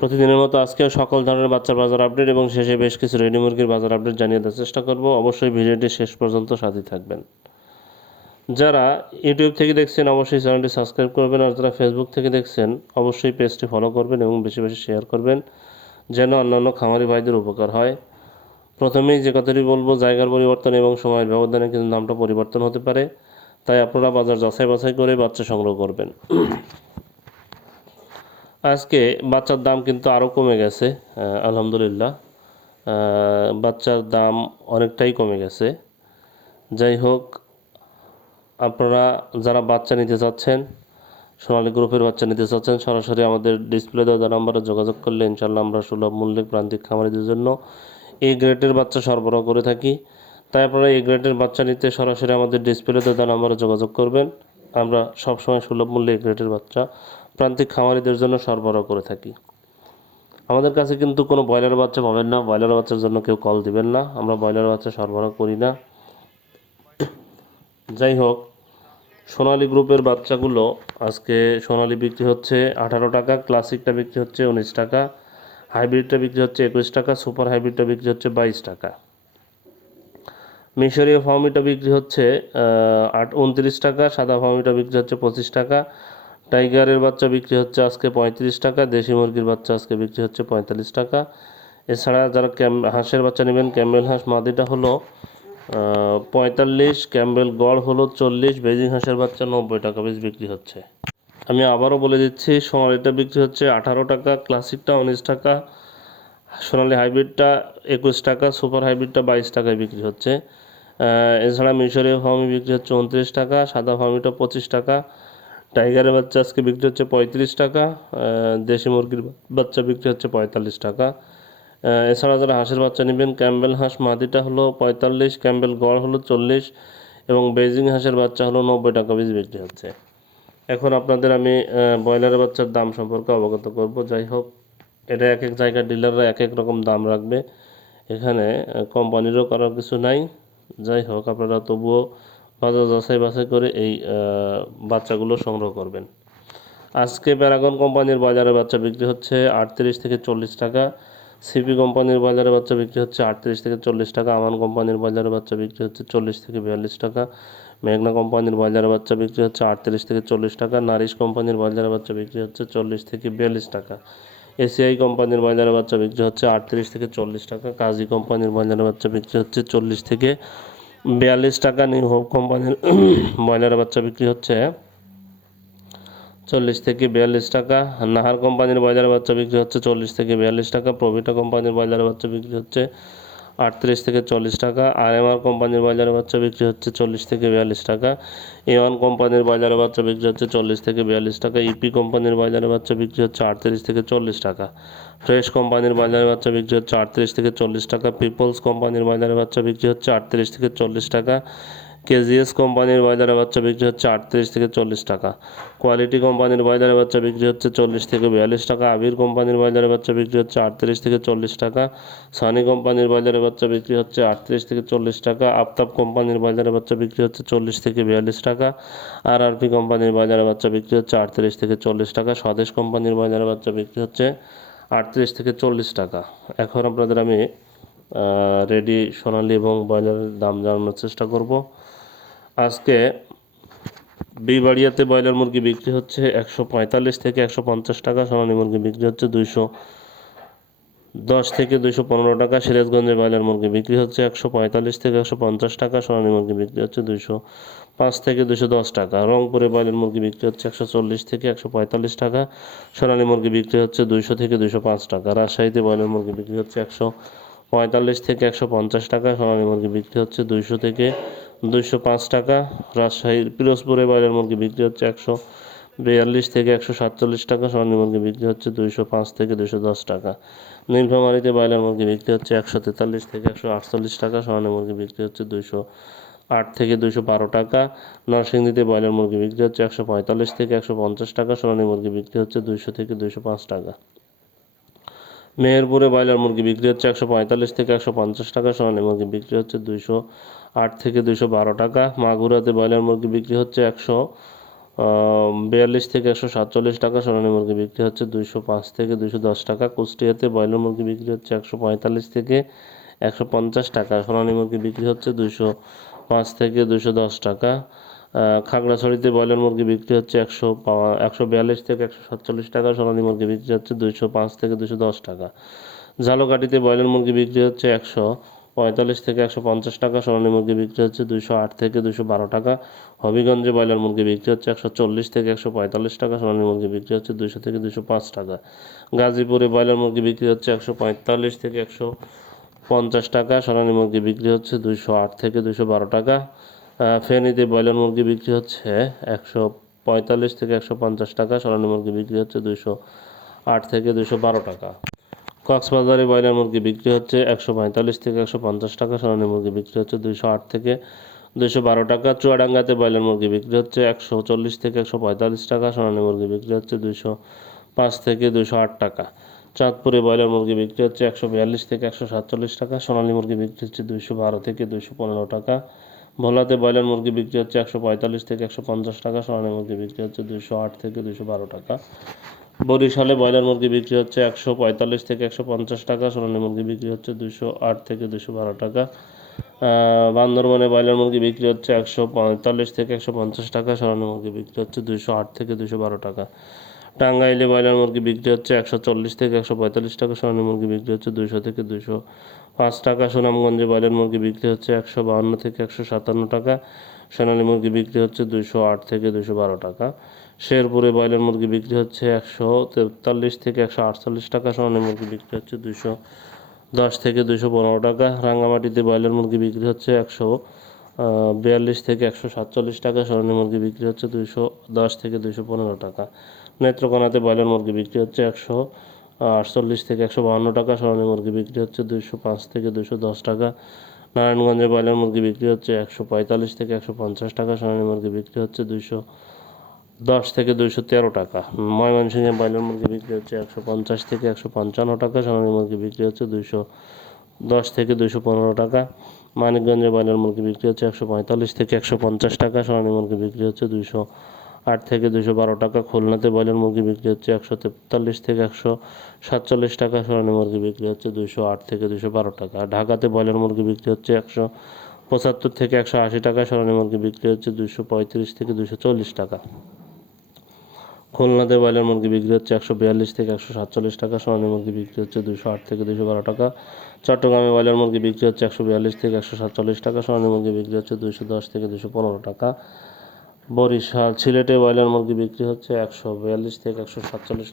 প্রতিদিনের মতো আজকেও সকল ধরনের বাচ্চার বাজার আপডেট এবং শেষে বেশ কিছু রেডি মুরগির বাজার আপডেট জানিয়ে দেওয়ার চেষ্টা করব। অবশ্যই ভিডিওটি শেষ পর্যন্ত সাথে থাকবেন। যারা ইউটিউব থেকে দেখছেন, অবশ্যই চ্যানেলটি সাবস্ক্রাইব করবেন আর যারা ফেসবুক থেকে দেখছেন, অবশ্যই পেজটি ফলো করবেন এবং বেশি বেশি শেয়ার করবেন, যেন অন্যান্য খামারি ভাইদের উপকার হয়। প্রথমেই যে কথাটি বলব, জায়গার পরিবর্তন এবং সময়ের ব্যবধানে কিন্তু দামটা পরিবর্তন হতে পারে। তাই আপনারা বাজার যাচাই বাছাই করে বাচ্চা সংগ্রহ করবেন। আজকে বাচ্চার দাম কিন্তু আরও কমে গেছে আলহামদুলিল্লাহ। বাচ্চার দাম অনেকটাই কমে গেছে। যাই হোক, আপনারা যারা বাচ্চা নিতে চাচ্ছেন, সোনালী গ্রুপের বাচ্চা নিতে চাচ্ছেন, সরাসরি আমাদের ডিসপ্লে দেওয়া নাম্বারে যোগাযোগ করলে ইনশাল্লাহ আমরা সুলভ মূল্যে প্রান্তিক খামারিদের জন্য এই গ্রেডের বাচ্চা সরবরাহ করে থাকি। তাই আপনারা এই গ্রেডের বাচ্চা নিতে সরাসরি আমাদের ডিসপ্লে দেওয়া নাম্বারে যোগাযোগ করবেন। আমরা সবসময় সুলভ মূল্যে এই গ্রেডের বাচ্চা প্রান্তিক খামারিদের জন্য সরবরাহ করে থাকি। আমাদের কাছে কিন্তু কোনো ব্রয়লার বাচ্চা পাবেন না। ব্রয়লার বাচ্চার জন্য কেউ কল দিবেন না। আমরা ব্রয়লার বাচ্চা সরবরাহ করি না। যাই হোক, সোনালী গ্রুপের বাচ্চাগুলো আজকে সোনালী বিক্রি হচ্ছে আঠারো টাকা, ক্লাসিকটা বিক্রি হচ্ছে উনিশ টাকা, হাইব্রিডটা বিক্রি হচ্ছে একুশ টাকা, সুপার হাইব্রিডটা বিক্রি হচ্ছে বাইশ টাকা। মিশরীয় ফার্মিটা বিক্রি হচ্ছে আট, উনত্রিশ টাকা, সাদা ফার্মিটা বিক্রি হচ্ছে পঁচিশ টাকা টাইগারের বাচ্চা বিক্রি হচ্ছে আজকে পঁয়ত্রিশ টাকা, দেশি মুরগির বাচ্চা আজকে বিক্রি হচ্ছে পঁয়তাল্লিশ টাকা। এছাড়া যারা ক্যাম, হাঁসের বাচ্চা নেবেন, ক্যাম্বেল হাঁস মাদিটা হলো পঁয়তাল্লিশ, ক্যাম্বেল গড় হলো চল্লিশ, বেজিং হাঁসের বাচ্চা নব্বই টাকা পিস বিক্রি হচ্ছে। আমি আবারও বলে দিচ্ছি, সোনালিটা বিক্রি হচ্ছে আঠারো টাকা, ক্লাসিকটা উনিশ টাকা, সোনালি হাইব্রিডটা একুশ টাকা, সুপার হাইব্রিডটা বাইশ টাকায় বিক্রি হচ্ছে। এছাড়া মিশরীয় ফার্মি বিক্রি হচ্ছে উনত্রিশ টাকা, সাদা ফার্মিটা পঁচিশ টাকা টাইগারের বাচ্চা আজকে বিক্রি হচ্ছে পঁয়ত্রিশ টাকা দেশি মুরগির বাচ্চা বিক্রি হচ্ছে পঁয়তাল্লিশ টাকা। এছাড়া যারা হাঁসের বাচ্চা নেবেন, ক্যাম্বেল হাঁস মাদিটা হলো পঁয়তাল্লিশ, ক্যাম্বেল গড় হলো চল্লিশ এবং বেজিং হাঁসের বাচ্চা হলো নব্বই টাকা পিস বিক্রি হচ্ছে। এখন আপনাদের আমি ব্রয়লারের বাচ্চার দাম সম্পর্কে অবগত করব। যাই হোক, এটা এক এক জায়গার ডিলাররা এক এক রকম দাম রাখবে। এখানে কোম্পানিরও করার কিছু নাই। যাই হোক, আপনারা তবুও বাজার যাচাই বাছাই করে এই বাচ্চাগুলো সংগ্রহ করবেন। আজকে প্যারাগন কোম্পানির বাজারে বাচ্চা বিক্রি হচ্ছে আটত্রিশ থেকে চল্লিশ টাকা, সিপি কোম্পানির বাজারে বাচ্চা বিক্রি হচ্ছে আটত্রিশ থেকে চল্লিশ টাকা, আমান কোম্পানির বাজারে বাচ্চা বিক্রি হচ্ছে চল্লিশ থেকে বিয়াল্লিশ টাকা, মেঘনা কোম্পানির বাজারে বাচ্চা বিক্রি হচ্ছে আটত্রিশ থেকে চল্লিশ টাকা, নারিশ কোম্পানির বাজারে বাচ্চা বিক্রি হচ্ছে চল্লিশ থেকে বিয়াল্লিশ টাকা। এসিআই কোম্পানির বাজারে বাচ্চা বিক্রি হচ্ছে আটত্রিশ থেকে চল্লিশ টাকা, কাজী কোম্পানির বাজারে বাচ্চা বিক্রি হচ্ছে চল্লিশ থেকে বিয়াল্লিশ টাকা নিউ হোপ কোম্পানির ব্রয়লার বাচ্চা বিক্রি হচ্ছে। চল্লিশ থেকে বিয়াল্লিশ টাকা। নাহার কোম্পানির ব্রয়লার বাচ্চা বিক্রি হচ্ছে চল্লিশ থেকে বিয়াল্লিশ টাকা। প্রভিটা কোম্পানির ব্রয়লার বাচ্চা বিক্রি হচ্ছে আটত্রিশ থেকে চল্লিশ টাকা। আর এম আর কোম্পানির বাজারে বাচ্চা বিক্রি হচ্ছে চল্লিশ থেকে বিয়াল্লিশ টাকা। এ ওয়ান কোম্পানির বাজারে বাচ্চা বিক্রি হচ্ছে চল্লিশ থেকে বিয়াল্লিশ টাকা। ইপি কোম্পানির বাজারে বাচ্চা বিক্রি হচ্ছে আটত্রিশ থেকে চল্লিশ টাকা। ফ্রেশ কোম্পানির বাজারে বাচ্চা বিক্রি হচ্ছে আটত্রিশ থেকে চল্লিশ টাকা। পিপলস কোম্পানির বাজারে বাচ্চা বিক্রি হচ্ছে আটত্রিশ থেকে চল্লিশ টাকা। কেজিএস কোম্পানির বাজারে বাচ্চা বিক্রি হচ্ছে আটত্রিশ থেকে চল্লিশ টাকা। কোয়ালিটি কোম্পানির বাজারে বাচ্চা বিক্রি হচ্ছে চল্লিশ থেকে বিয়াল্লিশ টাকা। আবির কোম্পানির বাজারে বাচ্চা বিক্রি হচ্ছে আটত্রিশ থেকে চল্লিশ টাকা। সানি কোম্পানির বাজারে বাচ্চা বিক্রি হচ্ছে আটত্রিশ থেকে চল্লিশ টাকা। আফতাব কোম্পানির বাজারে বাচ্চা বিক্রি হচ্ছে চল্লিশ থেকে বিয়াল্লিশ টাকা। আর আরপি কোম্পানির বাজারে বাচ্চা বিক্রি হচ্ছে আটত্রিশ থেকে চল্লিশ টাকা। স্বদেশ কোম্পানির বাজারে বাচ্চা বিক্রি হচ্ছে আটত্রিশ থেকে চল্লিশ টাকা। এখন আপনাদের আমি রেডি সোনালি এবং ব্রয়লারের দাম জানানোর চেষ্টা করব। আজকে বিবাড়িয়াতে ব্রয়লার মুরগি বিক্রি হচ্ছে একশো পঁয়তাল্লিশ থেকে একশো পঞ্চাশ টাকা, সোনালী মুরগি বিক্রি হচ্ছে দুইশো দশ থেকে দুইশো পনেরো টাকা, সিরাজগঞ্জে ব্রয়লার মুরগি বিক্রি হচ্ছে একশো পঁয়তাল্লিশ থেকে একশো পঞ্চাশ টাকা, সোনালী মুরগি বিক্রি হচ্ছে দুইশো পাঁচ থেকে দুশো দশ টাকা। রংপুরে ব্রয়লার মুরগি বিক্রি হচ্ছে একশো চল্লিশ থেকে একশো পঁয়তাল্লিশ টাকা, সোনালী মুরগি বিক্রি হচ্ছে দুইশো থেকে দুশো পাঁচ টাকা। রাজশাহীতে ব্রয়লার মুরগি বিক্রি হচ্ছে একশো পঁয়তাল্লিশ থেকে একশো পঞ্চাশ টাকা, সোনালী মুরগি বিক্রি হচ্ছে দুইশো থেকে দুইশো পাঁচ টাকা। রাজশাহীর পিরোজপুরে ব্রয়লার মুরগি বিক্রি হচ্ছে একশো বিয়াল্লিশ থেকে একশো সাতচল্লিশ টাকা। সোনালী মুরগি বিক্রি হচ্ছে দুইশো পাঁচ থেকে দুশো দশ টাকা। নীলফামারীতে ব্রয়লার মুরগি বিক্রি হচ্ছে একশো তেতাল্লিশ থেকে একশো আটচল্লিশ টাকা। সোনালী মুরগি বিক্রি হচ্ছে দুইশো আট থেকে দুইশো বারো টাকা। নরসিংদীতে ব্রয়লার মুরগি বিক্রি হচ্ছে একশো পঁয়তাল্লিশ থেকে একশো পঞ্চাশ টাকা। সোনালী মুরগি বিক্রি হচ্ছে দুইশো থেকে দুইশো পাঁচ টাকা। মেহেরপুরে ব্রয়লার মুরগি বিক্রি হচ্ছে একশো পঁয়তাল্লিশ থেকে একশো পঞ্চাশ টাকা, সোনালী মুরগি বিক্রি হচ্ছে দুইশো আট থেকে দুইশো বারো টাকা, মাগুরাতে ব্রয়লার মুরগি বিক্রি হচ্ছে একশো বিয়াল্লিশ থেকে একশো সাতচল্লিশ টাকা, সোনালী মুরগি বিক্রি হচ্ছে দুইশো পাঁচ থেকে দুইশো দশ টাকা, কুষ্টিয়াতে ব্রয়লার মুরগি বিক্রি হচ্ছে একশো পঁয়তাল্লিশ থেকে একশো পঞ্চাশ টাকা, সোনালী মুরগি বিক্রি হচ্ছে দুইশো পাঁচ থেকে দুইশো দশ টাকা। খাগড়াছড়িতে ব্রয়লার মুরগি বিক্রি হচ্ছে একশো একশো বিয়াল্লিশ থেকে একশো সাতচল্লিশ টাকা, সোনালী মুরগি বিক্রি হচ্ছে দুইশো পাঁচ থেকে দুইশো দশ টাকা। ঝালকাঠিতে ব্রয়লার মুরগি বিক্রি হচ্ছে একশো পঁয়তাল্লিশ থেকে একশো পঞ্চাশ টাকা, সোনালী মুরগি বিক্রি হচ্ছে দুইশো আট থেকে দুইশো বারো টাকা। হবিগঞ্জে ব্রয়লার মুরগি বিক্রি হচ্ছে একশো চল্লিশ থেকে একশো পঁয়তাল্লিশ টাকা, সোনালী মুরগি বিক্রি হচ্ছে দুইশো থেকে দুইশো পাঁচ টাকা। গাজীপুরে ব্রয়লার মুরগি বিক্রি হচ্ছে একশো পঁয়তাল্লিশ থেকে একশো পঞ্চাশ টাকা, সোনালী মুরগি বিক্রি হচ্ছে দুইশো আট থেকে দুইশো বারো টাকা। ফেনীতে ব্রয়লার মুরগি বিক্রি হচ্ছে একশো পঁয়তাল্লিশ থেকে একশো পঞ্চাশ টাকা সোনালী মুরগি বিক্রি হচ্ছে দুইশো আট থেকে দুইশো বারো টাকা। কক্সবাজারে ব্রয়লার মুরগি বিক্রি হচ্ছে একশো পঁয়তাল্লিশ থেকে একশো পঞ্চাশ টাকা সোনালী মুরগি বিক্রি হচ্ছে দুইশো আট থেকে দুইশো বারো টাকা। চুয়াডাঙ্গাতে ব্রয়লার মুরগি বিক্রি হচ্ছে একশো চল্লিশ থেকে একশো পঁয়তাল্লিশ টাকা সোনালী মুরগি বিক্রি হচ্ছে দুইশো পাঁচ থেকে দুইশো আট টাকা। চাঁদপুরে ব্রয়লার মুরগি বিক্রি হচ্ছে একশো বিয়াল্লিশ থেকে একশো সাতচল্লিশ টাকা সোনালী মুরগি বিক্রি হচ্ছে দুইশো বারো থেকে দুইশো পনেরো টাকা। ভোলাতে ব্রয়লার মুরগি বিক্রি হচ্ছে একশো পঁয়তাল্লিশ থেকে একশো পঞ্চাশ টাকা, সোনালী মুরগি বিক্রি হচ্ছে দুশো আট থেকে দুশো বারো টাকা। বরিশালে ব্রয়লার মুরগি বিক্রি হচ্ছে একশো পঁয়তাল্লিশ থেকে একশো পঞ্চাশ টাকা, সোনালী মুরগি বিক্রি হচ্ছে দুশো আট থেকে দুশো বারো টাকা। বান্দরবানে ব্রয়লার মুরগি বিক্রি হচ্ছে একশো পঁয়তাল্লিশ থেকে একশো পঞ্চাশ টাকা, সোনালী মুরগি বিক্রি হচ্ছে দুশো আট থেকে দুশো বারো টাকা। টাঙ্গাইলে ব্রয়লার মুরগি বিক্রি হচ্ছে একশো চল্লিশ থেকে একশো পঁয়তাল্লিশ টাকা, সোনালী মুরগি বিক্রি হচ্ছে দুশো থেকে দুশো পাঁচ টাকা সুনামগঞ্জে ব্রয়লার মুরগি বিক্রি হচ্ছে একশো বাহান্ন থেকে একশো সাতান্ন টাকা। সোনালী মুরগি বিক্রি হচ্ছে দুশো আট থেকে দুশো বারো টাকা। শেরপুরে ব্রয়লার মুরগি বিক্রি হচ্ছে একশো তেতাল্লিশ থেকে একশো আটচল্লিশ টাকা। সোনালী মুরগি বিক্রি হচ্ছে দুশো দশ থেকে দুশো পনেরো টাকা। রাঙ্গামাটিতে ব্রয়লার মুরগি বিক্রি হচ্ছে একশো বিয়াল্লিশ থেকে একশো সাতচল্লিশ টাকা। সোনালী মুরগি বিক্রি হচ্ছে দুশো দশ থেকে দুশো পনেরো টাকা। নেত্রকোনাতে ব্রয়লার মুরগি বিক্রি হচ্ছে একশো আটচল্লিশ থেকে একশো বাহান্ন টাকা সোনালী মুরগি বিক্রি হচ্ছে দুশো পাঁচ থেকে দুশো দশ টাকা। নারায়ণগঞ্জে ব্রয়লার মুরগি বিক্রি হচ্ছে একশো পঁয়তাল্লিশ থেকে একশো পঞ্চাশ টাকা সোনালী মুরগি বিক্রি হচ্ছে দুশো দশ থেকে দুইশো তেরো টাকা। ময়মনসিংহে ব্রয়লার মুরগি বিক্রি হচ্ছে একশো পঞ্চাশ থেকে একশো পঞ্চান্ন টাকা সোনালী মুরগি বিক্রি হচ্ছে দুইশো দশ থেকে দুইশো পনেরো টাকা। মানিকগঞ্জে ব্রয়লার মুরগি বিক্রি হচ্ছে একশো পঁয়তাল্লিশ থেকে একশো পঞ্চাশ টাকা সোনালী মুরগি বিক্রি হচ্ছে দুইশো আট থেকে দুইশো বারো টাকা খুলনাতে ব্রয়লার মুরগি বিক্রি হচ্ছে একশো তেতাল্লিশ থেকে একশো সাতচল্লিশ টাকা, সোনালী মুরগি বিক্রি হচ্ছে দুইশো আট থেকে দুইশো বারো টাকা। ঢাকাতে ব্রয়লার মুরগি বিক্রি হচ্ছে একশো পঁচাত্তর থেকে একশো আশি টাকা, সোনালী মুরগি বিক্রি হচ্ছে দুইশো পঁয়ত্রিশ থেকে দুইশো চল্লিশ টাকা। খুলনাতে ব্রয়লার মুরগি বিক্রি হচ্ছে একশো বিয়াল্লিশ থেকে একশো সাতচল্লিশ টাকা, সোনালী মুরগি বিক্রি হচ্ছে দুশো আট থেকে দুশো বারো টাকা। চট্টগ্রামে ব্রয়লার মুরগি বিক্রি হচ্ছে একশো বিয়াল্লিশ থেকে একশো সাতচল্লিশ টাকা, সোনালী মুরগি বিক্রি হচ্ছে দুশো দশ থেকে দুশো পনেরো টাকা। বরিশাল সিলেটে ব্রয়লার মুরগি বিক্রি হচ্ছে একশো বিয়াল্লিশ থেকে একশো সাতচল্লিশ